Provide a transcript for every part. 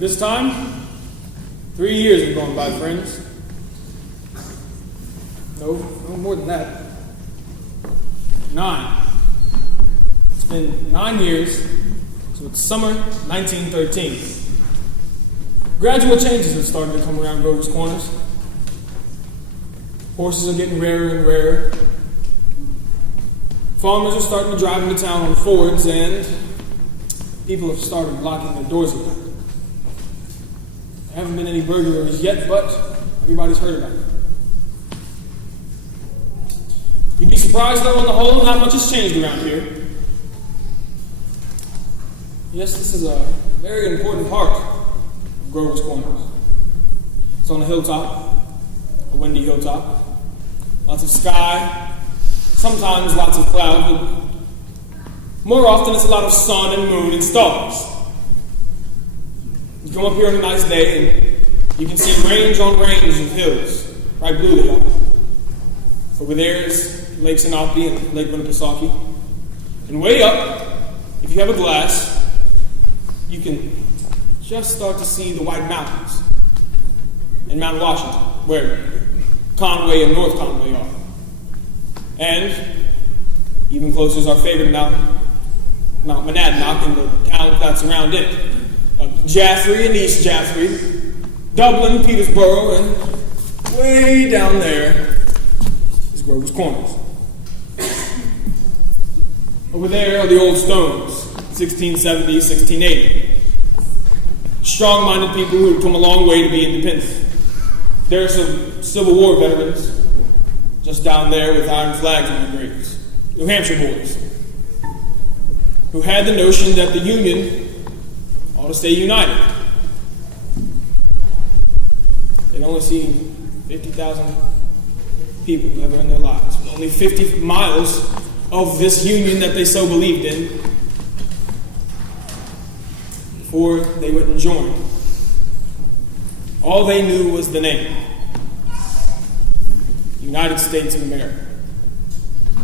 This time, 3 years have gone by, friends. No more than that. 9. It's been 9 years, so it's summer 1913. Gradual changes have started to come around Grover's Corners. Horses are getting rarer and rarer. Farmers are starting to drive into town on Fords, and people have started locking their doors again. There haven't been any burglaries yet, but everybody's heard about it. You'd be surprised, though, on the whole, not much has changed around here. Yes, this is a very important part of Grover's Corners. It's on a hilltop, a windy hilltop. Lots of sky, sometimes lots of cloud, but more often it's a lot of sun and moon and stars. You come up here on a nice day and you can see range on range of hills, right blue they are. Over there is Lake Sinope and Lake Winnipesaukee. And way up, if you have a glass, you can just start to see the White Mountains and Mount Washington, where Conway and North Conway are. And even closer is our favorite mountain, Mount Monadnock, and the town that's around it. Jaffrey and East Jaffrey, Dublin, Petersboro, and way down there is Grover's Corners. Over there are the old stones, 1670, 1680. Strong-minded people who have come a long way to be independent. There are some Civil War veterans just down there with iron flags on their graves. New Hampshire boys who had the notion that the Union ought to stay united. They'd only seen 50,000 people ever in their lives, with only 50 miles of this Union that they so believed in before they wouldn't join. All they knew was the name. United States of America.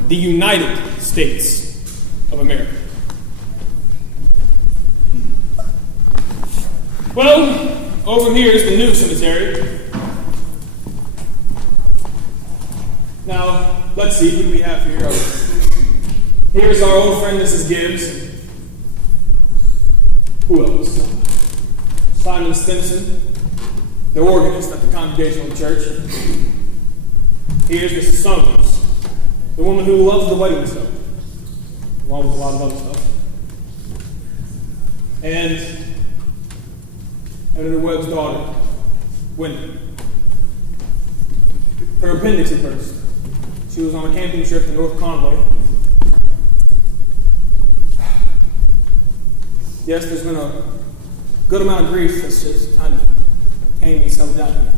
The United States of America. Well, over here is the new cemetery. Now, let's see, who do we have here? Here's our old friend, Mrs. Gibbs. Who else? Simon Stimson, the organist at the Congregational Church. Here's Mrs. Summers, the woman who loves the wedding stuff, along with a lot of other stuff. And Editor Webb's daughter, Wendy. Her appendix had burst. She was on a camping trip to North Conway. Yes, there's been a good amount of grief that's just kind of came and settled down here.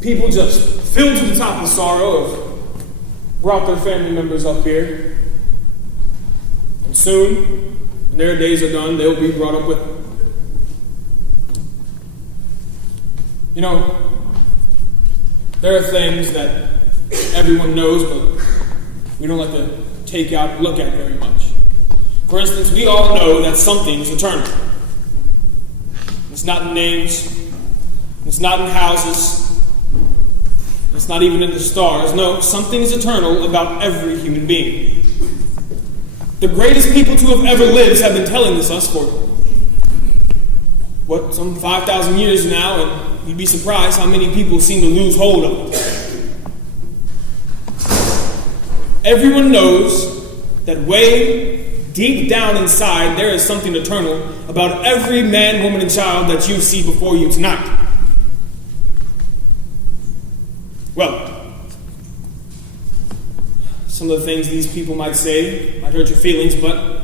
People just filled to the top with sorrow have brought their family members up here. And soon, when their days are done, they'll be brought up with them. You know, there are things that everyone knows, but we don't like to take out and look at very much. For instance, we all know that something's eternal. It's not in names. It's not in houses. It's not even in the stars. No, something's eternal about every human being. The greatest people to have ever lived have been telling this us for, some 5,000 years now, and you'd be surprised how many people seem to lose hold of it. Everyone knows that way deep down inside there is something eternal about every man, woman, and child that you see before you tonight. Well, some of the things these people might say might hurt your feelings, but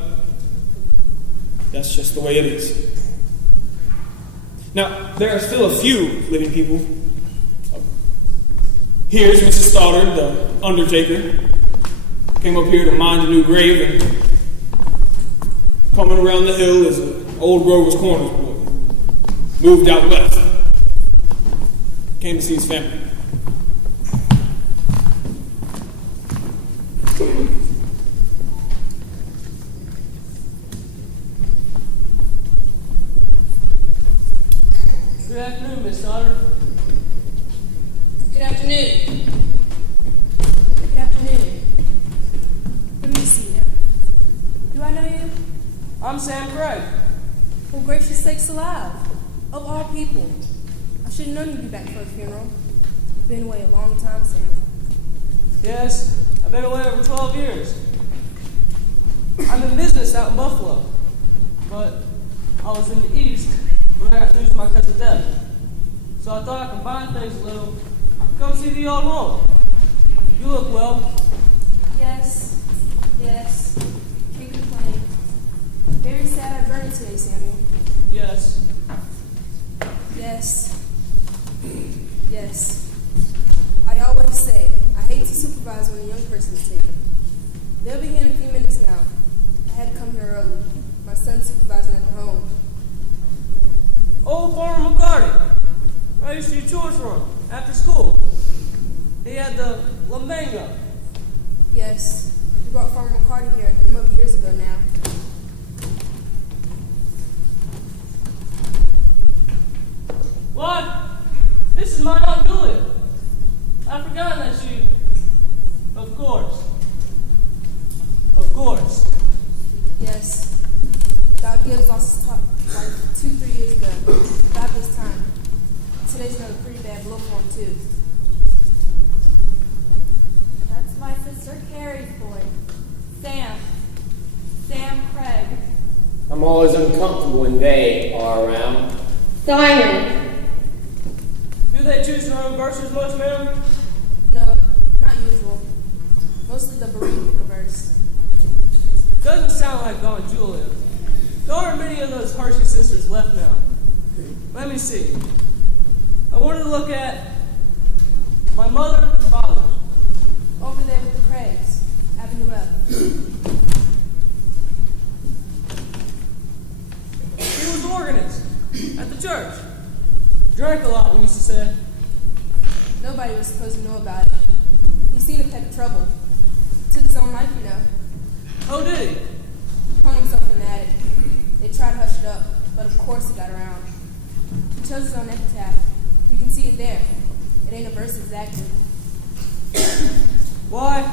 that's just the way it is. Now, there are still a few living people. Here's Mrs. Stoddard, the undertaker. Came up here to mind a new grave, and coming around the hill is an old Grover's Corners boy. Moved out west. Came to see his family. Greg? Well, gracious sakes alive. Of all people. I should have known you'd be back for a funeral. You've been away a long time, Sam. Yes, I've been away over 12 years. I'm in business out in Buffalo, but I was in the East when I got news of my cousin Deb. So I thought I'd combine things a little. Come see the old home. You look well. Yes. Can't complain. Very sad I journeyed today, Samuel. Yes. Yes. I always say, I hate to supervise when a young person is taken. They'll be here in a few minutes now. I had to come here early. My son's supervising at the home. Old Farmer McCarty. I used to do chores for him after school. He had the Lamango. Yes. We brought Farmer McCarty here a number of years ago now. What? This is my Aunt Julia. I've forgotten that she... Of course. Yes. God Gibbs lost his top like 2-3 years ago. About this time. Today's another pretty bad blow for him, too. That's my sister Carrie's boy. Sam Craig. I'm always uncomfortable when they are around. Simon. Do they choose their own verses much, ma'am? No, not usual. Mostly the bereaved pick a verse. Doesn't sound like Aunt Julia. There aren't many of those Hershey sisters left now. Let me see. I wanted to look at my mother and father. Over there with the Craigs. Avenue F. He was organist at the church. Drank a lot, we used to say. Nobody was supposed to know about it. He seemed a peck of trouble. Took his own life, you know. Oh, did he? Hung himself in the attic. They tried to hush it up, but of course it got around. He chose his own epitaph. You can see it there. It ain't a verse exactly. Why?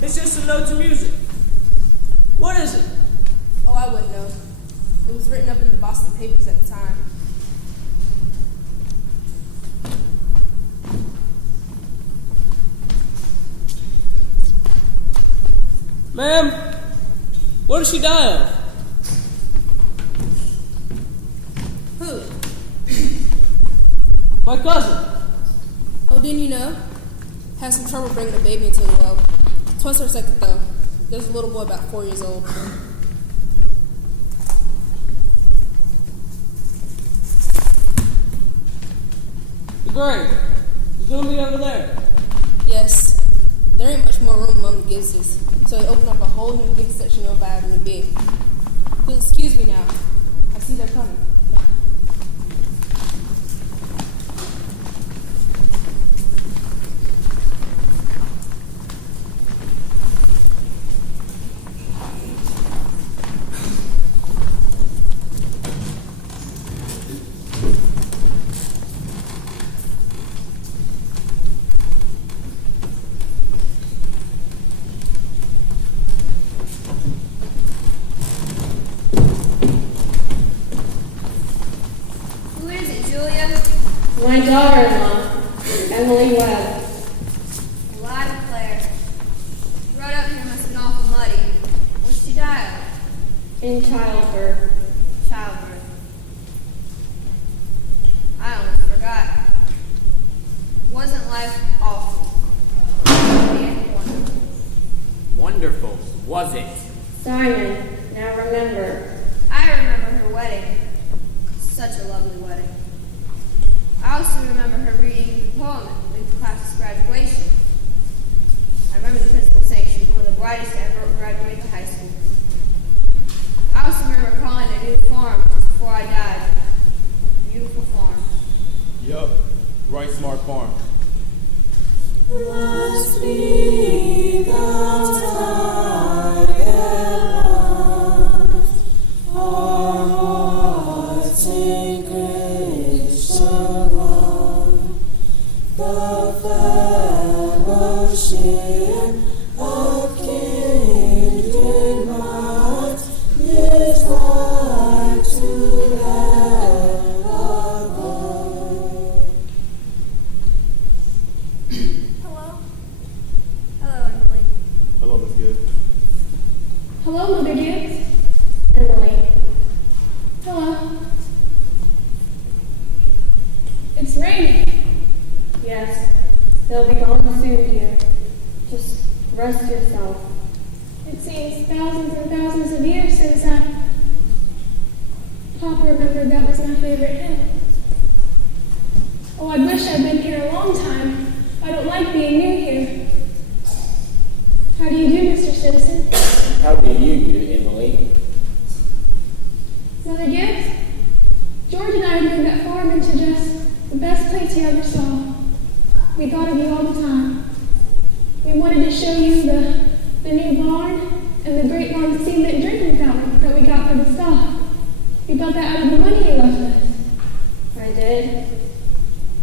It's just a note to music. What is it? Oh, I wouldn't know. It was written up in the Boston papers at the time. Ma'am, what did she die of? Who? My cousin. Oh, didn't you know? Had some trouble bringing a baby into the world. Twice her second, though. There's a little boy about 4 years old. The grave. It's gonna be over there. Yes. There ain't much more room among the Gibbses, so they opened up a whole new Gibbs section over by Avenue B. You'll excuse me now. I see they're coming. My daughter-in-law, Emily Webb. Well, I declare. The road up here must have been awful muddy. What'd she die of? In childbirth. Childbirth. I almost forgot. Wasn't life awful? And wonderful. Wonderful, was it? Simon, now remember. I remember her wedding. Such a lovely wedding. I also remember her reading the poem at the class's graduation. I remember the principal saying she was one of the brightest to ever graduate from high school. I also remember calling a new farm just before I died. Beautiful farm. Yup, right smart farm. Must be the time at last, our hearts in great shalom, the fellowship of kindred minds is life. Hello, Mother Gibbs. Emily. Hello. It's raining. Yes. They'll be gone soon, dear. Just rest yourself. It seems thousands and thousands of years since Papa remembered that was my favorite hymn. Oh, I wish I'd been here a long time. I don't like being new here. How do you do, Mr. Simpson? How do you do, Emily? Mother Gibbs? George and I made that farm into just the best place you ever saw. We thought of you all the time. We wanted to show you the new barn and the great long cement drinking fountain that we got for the stock. We got that out of the money you left us. I did.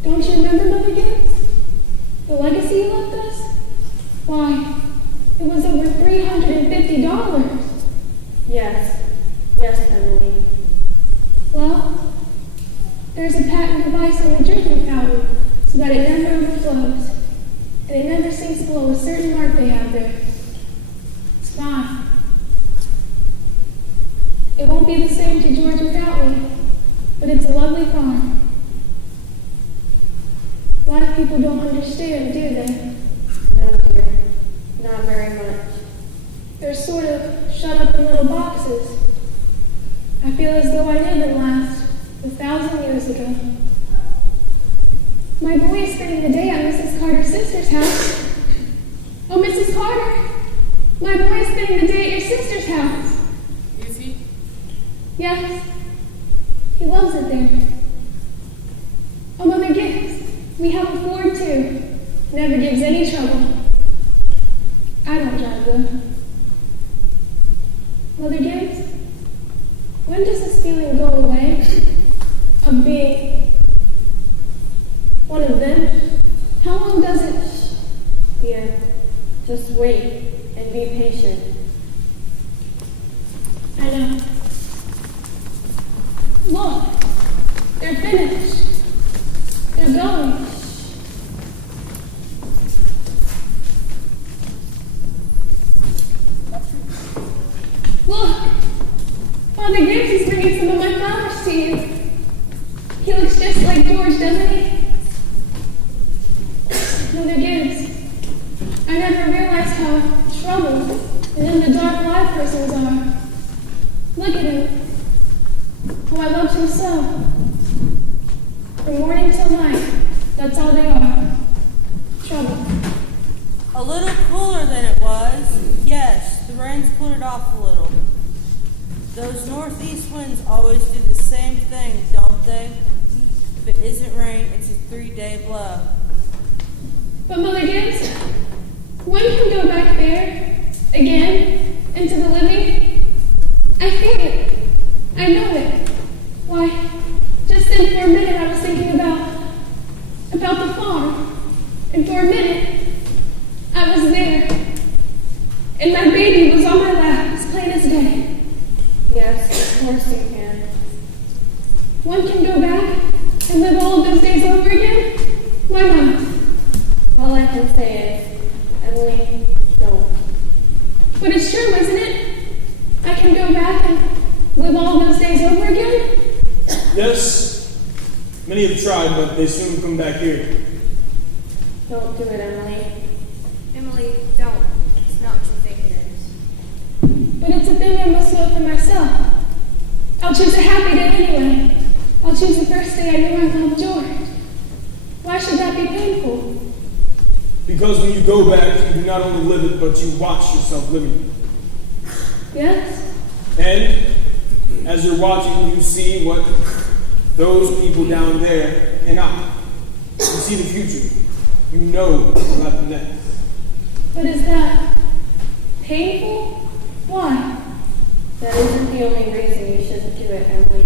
Don't you remember, Mother Gibbs? The legacy you left us? Why, it was over $350. Yes. Yes, Emily. Well, there's a patent device on the drinking fountain so that it never overflows, and it never sinks below a certain mark they have there. It's fine. It won't be the same to George without me, but it's a lovely farm. A lot of people don't understand, do they? No, dear. Not very much. They're sort of shut up in little boxes. I feel as though I knew them last 1,000 years ago. My boy is spending the day at Mrs. Carter's sister's house. Oh, Mrs. Carter! My boy is spending the day at your sister's house. Is he? Yes. He loves it there. Oh, Mother Gibbs, we have a Ford too. Never gives any trouble. I don't drive though. Mother Gibbs, when does this feeling go away of being one of them? How long does it? Dear, just wait and be patient. I know. Look, they're finished. They're going. Look, Father Gibbs is bringing some of my flowers to you. He looks just like George, doesn't he? Mother Gibbs, I never realized how troubled and in the dark live persons are. Look at him. Oh, I loved him so. From morning till night, that's all they are. Trouble. A little cooler than it was. Yes, the rain's cooled it off a little. Those northeast winds always do the same thing, don't they? If it isn't rain, it's a 3-day blow. But Mother Gibbs, one can go back there, again, into the living. I feel it. I know it. Why, just then for a minute I was thinking about the farm. And for a minute, I was there. And my baby was on my lap, as plain as day. Yes, of course you can. One can go back and live all of those days over again? Why not? All I can say is, Emily, don't. But it's true, isn't it? I can go back and live all those days over again? Yes, many have tried, but they soon come back here. Don't do it, Emily. Emily, don't. It's not what you think it is. But it's a thing I must know for myself. I'll choose a happy day anyway. I'll choose the first day I knew I loved George. Why should that be painful? Because when you go back, you not only live it, but you watch yourself living it. Yes? And as you're watching, you see what those people down there cannot. You see the future. You know about the next. But is that painful? Why? That isn't the only reason you shouldn't do it, Emily.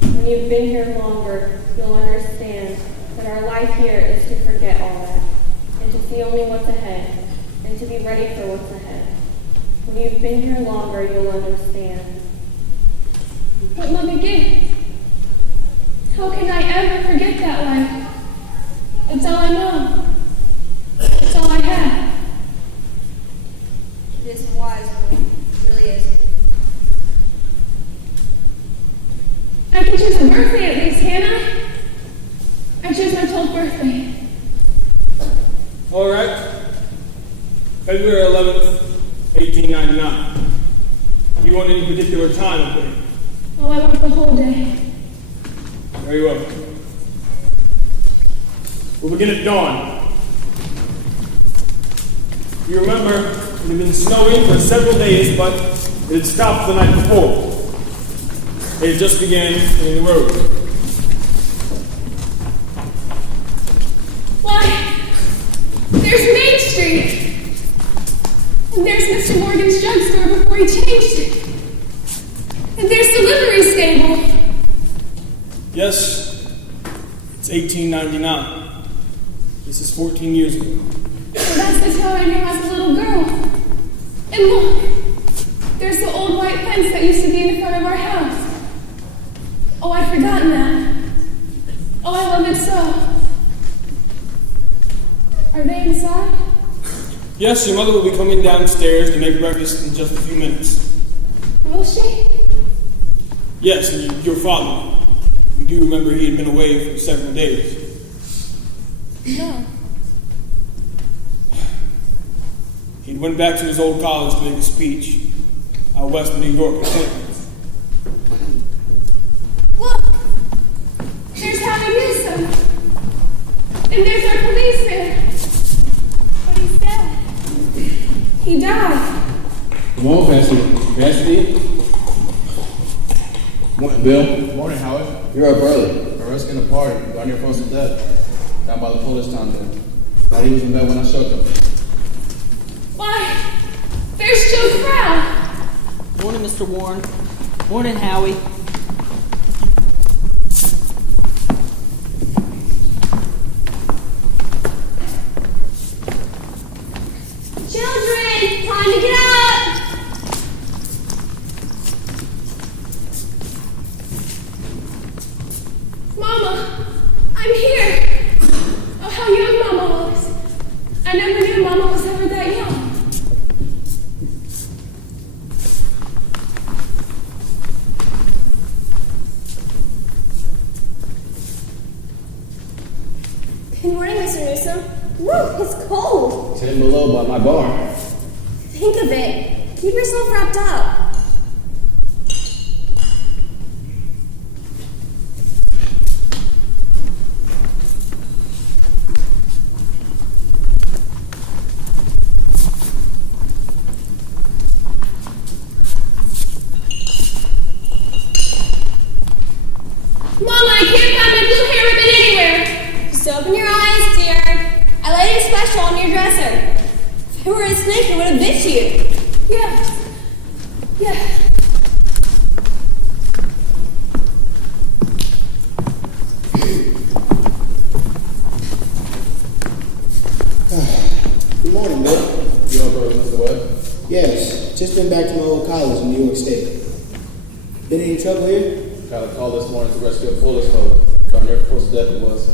When you've been here longer, you'll understand that our life here is to forget all that, and to see only what's ahead, and to be ready for what's ahead. When you've been here longer, you'll understand. But Mother Gibbs, how can I ever forget that life? It's all I know. It's all I have. It isn't wise, Emily. It really isn't. the birthday at least, can't I? I chose my 12th birthday. All right. February 11th, 1899. Do you want any particular time of day? Oh, I want the whole day. Very well. We'll begin at dawn. You remember, it had been snowing for several days, but it had stopped the night before. It had just began hitting the road. Why, there's Main Street. And there's Mr. Morgan's drugstore before he changed it. And there's the livery stable. Yes, it's 1899. This is 14 years ago. Well, that's the town I knew as a little girl. And look, there's the old white fence that used to be in the front of our house. Oh, I'd forgotten that. Oh, I love it so. Are they inside? Yes, your mother will be coming downstairs to make breakfast in just a few minutes. Will she? Yes, and your father. You do remember he had been away for several days. No. He went back to his old college to make a speech out west of New York. Look! There's Howie Newsom. And there's our policeman. But he's dead. He died. Come on, Cassidy. Morning, Bill. Morning, Howard. You're up early. We're risking a party. Got near close to death. Down by the police town there. Thought he was in bed when I showed up. Why, there's Joe Crow. Morning, Mr. Warren. Morning, Howie. Children, time to get up! Mama, I'm here. Oh, how young Mama was. I never knew Mama was ever that young. Good morning, Mr. Newsom. Woo, it's cold. 10 below by my barn. Think of it. Keep yourself wrapped up. Mama, I can't find my blue hair ribbon anywhere. Just open your eyes, dear. I laid it special on your dresser. If it were a snake, it would have bit you. Yeah. Good morning, Bill. You up early, Mr. Webb? Yes, just been back to my old college in New York State. Been any trouble here? Got a call this morning to rescue a police fellow. Got near close to death it was.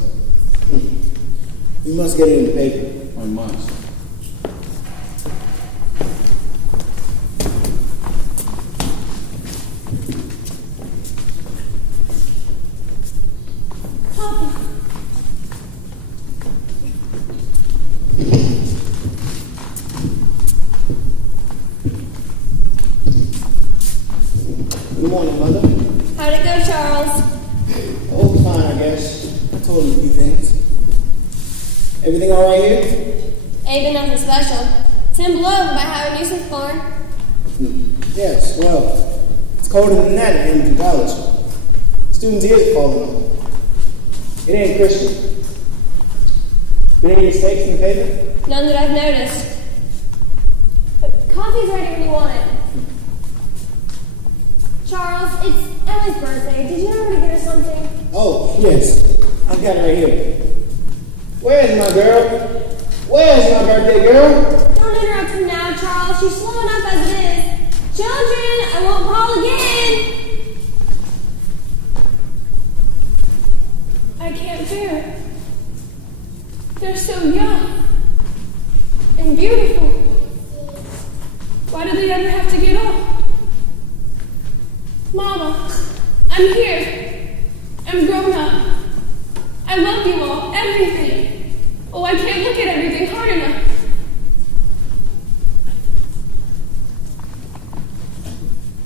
You must get it in the paper. On mine. Papa. Good morning, Mother. How'd it go, Charles? Oh, fine, I guess. I told him a few things. Everything all right here? Ain't been nothing special. 10 below by Howard Newsom's barn. Yes, well, it's colder than that at Hamilton College. Students' ears are falling off. It ain't Christian. Been any mistakes in the paper? None that I've noticed. But coffee's ready when you want it. Charles, it's Ellie's birthday. Did you know where to get her something? Oh, yes. I've got it right here. Where's my girl? Where's my birthday girl? Don't interrupt her now, Charles. She's slow enough as it is. Children, I won't call again. I can't bear it. They're so young and beautiful. Why do they ever have to get old? Mama, I'm here. I'm grown up. I love you all, everything. Oh, I can't look at everything hard enough.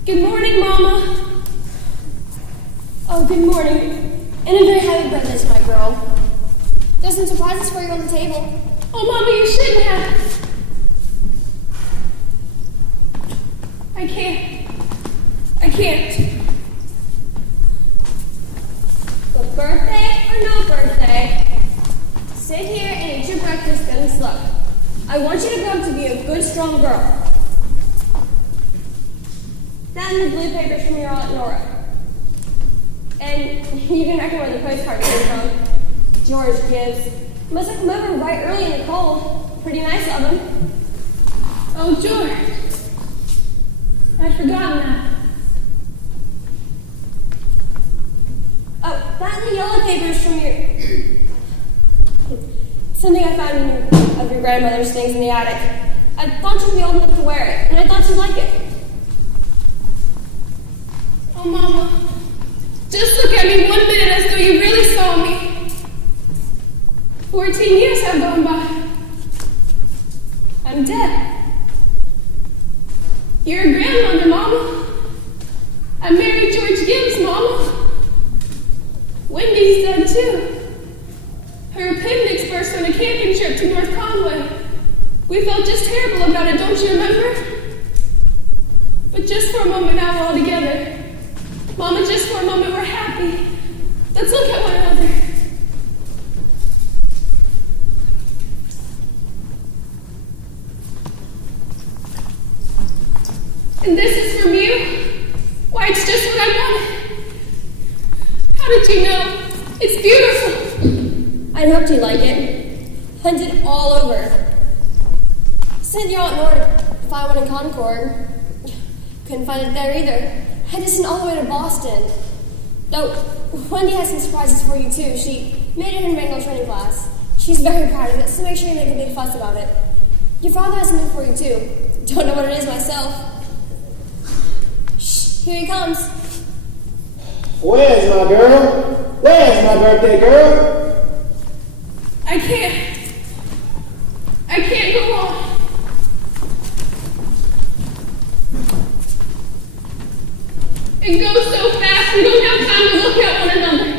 Good morning, Mama. Oh, good morning. And a very happy birthday to my girl. There's some surprises for you on the table. Oh, Mama, you shouldn't have. I can't. But birthday or no birthday, sit here and eat your breakfast and slow. I want you to grow up to be a good, strong girl. That and the blue papers from your Aunt Nora. And you can reckon where the postcard came from. George gives. Must have come over right early in the cold. Pretty nice of him. Oh, George. I'd forgotten that. Oh, that and the yellow papers from your... Something I found in of your grandmother's things in the attic. I thought you'd be old enough to wear it, and I thought you'd like it. Oh, Mama. Just look at me 1 minute as though you really saw me. 14 years have gone by. I'm dead. You're a grandmother, Mama. I married George Gibbs, Mama. Wendy's dead, too. Her appendix burst on a camping trip to North Conway. We felt just terrible about it, don't you remember? But just for a moment now we're all together. Mama, just for a moment we're happy. Let's look at one another. And this is from you? Why, it's just what I wanted. How did you know? It's beautiful. I hoped you'd like it. Hunted all over. Sent your Aunt Nora to find one in Concord. Couldn't find it there either. Had to send all the way to Boston. Though, Wendy has some surprises for you too. She made it in her manual training class. She's very proud of it, so make sure you make a big fuss about it. Your father has something for you too. Don't know what it is myself. Shh, here he comes. Where's my girl? Where's my birthday girl? I can't go on. It goes so fast, we don't have time to look at one another.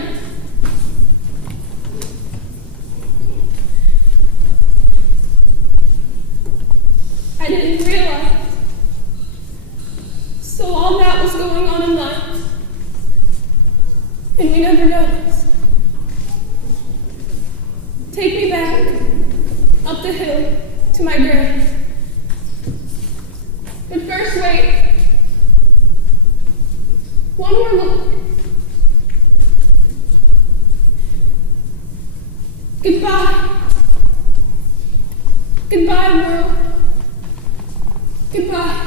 I didn't realize. So all that was going on in life. And we never noticed. Take me back, up the hill, to my grave. But first wait. One more look. Goodbye. Goodbye, world. Goodbye,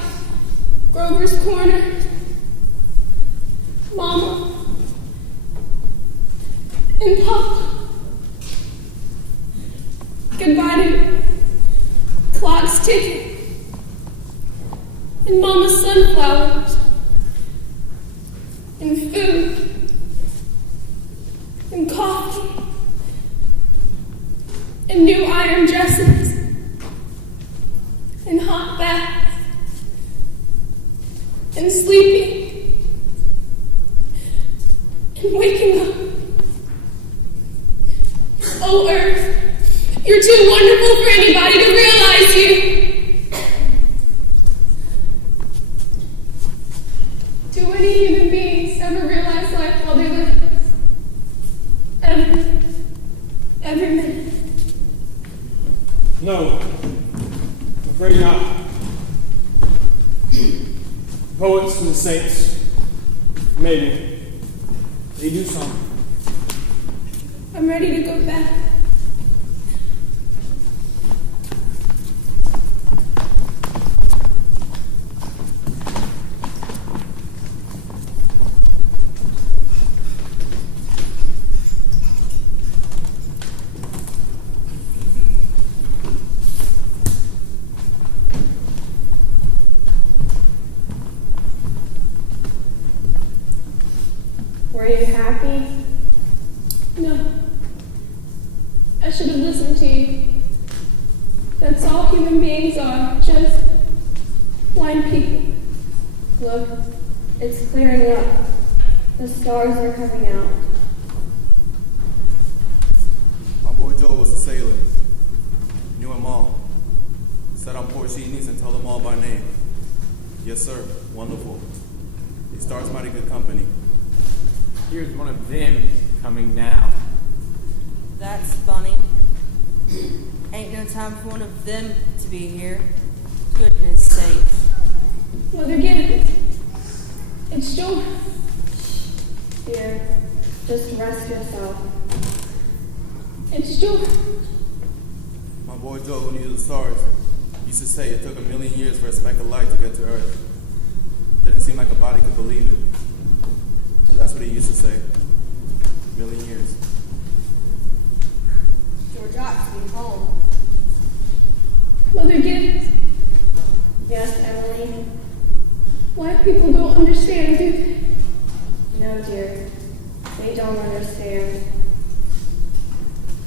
Grover's Corner. Mama. And Papa. Goodbye to clocks ticking. And Mama's sunflowers. And food, and coffee, and new iron dresses, and hot baths, and sleeping, and waking up. Oh, Earth, you're too wonderful for anybody to realize you. Do any human beings ever realize life while they live? Every minute. No, I'm afraid not. Poets and the saints, maybe, they do something. I'm ready to go back. Were you happy? Blind people. Look, it's clearing up. The stars are coming out. My boy Joe was a sailor. Knew them all. Sat on port sheetings and told them all by name. Yes, sir. Wonderful. These stars mighty good company. Here's one of them coming now. That's funny. Ain't no time for one of them to be here. Goodness sake. Mother Gibbons. It's Joe. Dear, just rest yourself. It's Joe. My boy Joe, who knew the stars, used to say it took 1,000,000 years for a speck of light to get to Earth. Didn't seem like a body could believe it. And that's what he used to say. 1,000,000 years. George ought to be home. Mother Gibbons. Yes, Emily? Black people don't understand, do they? No, dear. They don't understand.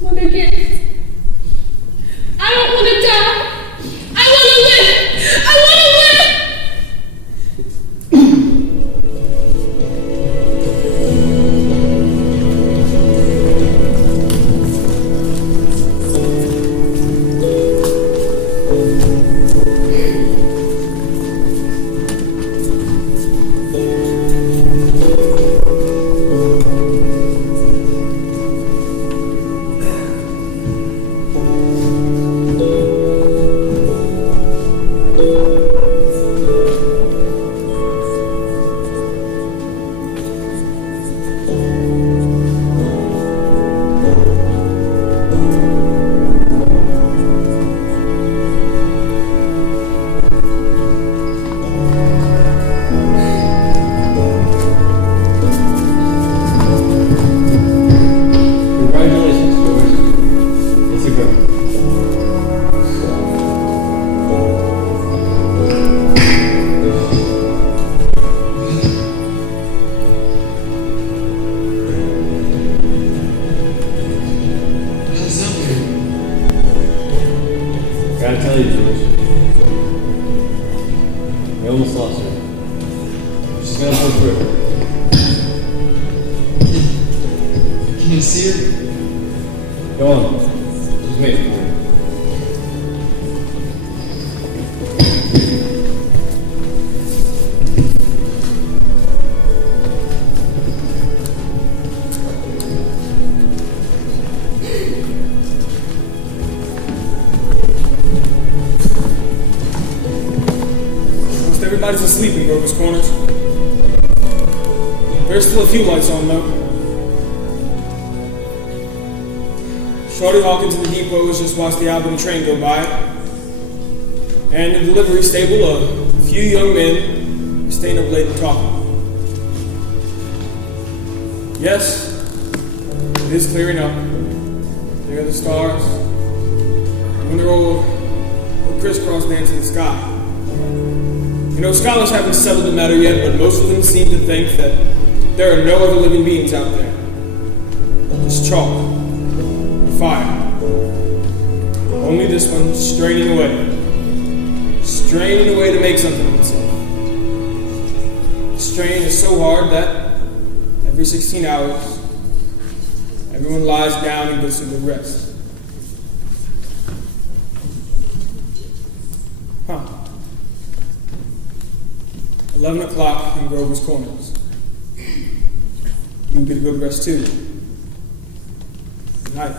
Mother Gibbons. I don't want to die. I want to live. I want to live. Gotta tell you, George. We almost lost her. She's gonna pull through. Can you see her? Go on. She's made it for you. Everybody's asleep in Grover's Corners. There's still a few lights on, though. Shorty Hawkins in the depot has just watched the Albany train go by. And in the livery stable, a few young men are staying up late and talking. Yes, it is clearing up. There are the stars. And they're all crisscross dancing in the sky. You know, scholars haven't settled the matter yet, but most of them seem to think that there are no other living beings out there. Just chalk, and fire. Only this one straining away to make something of itself. The strain is so hard that every 16 hours, everyone lies down and gets a good rest. Huh. 11 o'clock in Grover's Corners. You get a good rest too. Good night.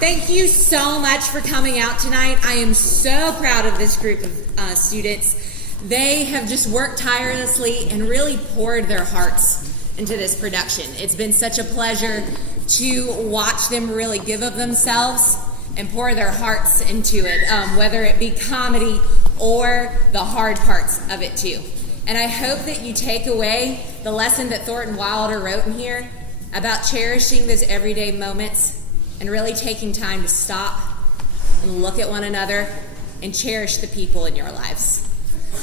Thank you so much for coming out tonight. I am so proud of this group of students. They have just worked tirelessly and really poured their hearts into this production. It's been such a pleasure to watch them really give of themselves and pour their hearts into it, whether it be comedy or the hard parts of it too. And I hope that you take away the lesson that Thornton Wilder wrote in here about cherishing those everyday moments and really taking time to stop and look at one another and cherish the people in your lives.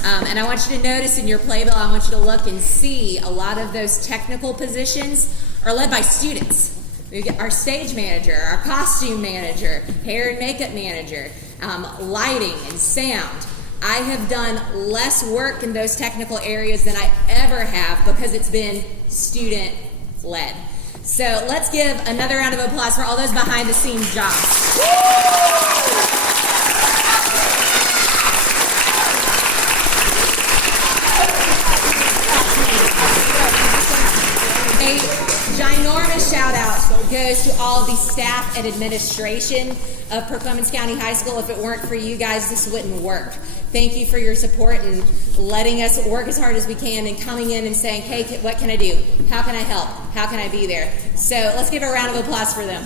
And I want you to notice in your playbill, I want you to look and see a lot of those technical positions are led by students. We've got our stage manager, our costume manager, hair and makeup manager, lighting and sound. I have done less work in those technical areas than I ever have because it's been student-led. So let's give another round of applause for all those behind-the-scenes jobs. A ginormous shout out goes to all the staff and administration of Perkins County High School. If it weren't for you guys, this wouldn't work. Thank you for your support and letting us work as hard as we can and coming in and saying, hey, what can I do? How can I help? How can I be there? So let's give a round of applause for them.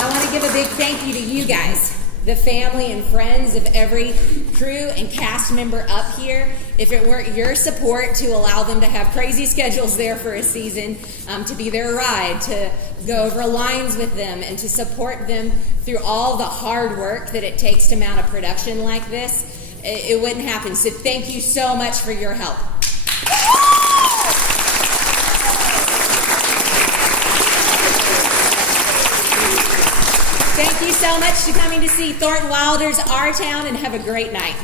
I want to give a big thank you to you guys, the family and friends of every crew and cast member up here. If it weren't your support to allow them to have crazy schedules there for a season, to be their ride, to go over lines with them, and to support them through all the hard work that it takes to mount a production like this, it wouldn't happen. So thank you so much for your help. Thank you so much for coming to see Thornton Wilder's Our Town, and have a great night.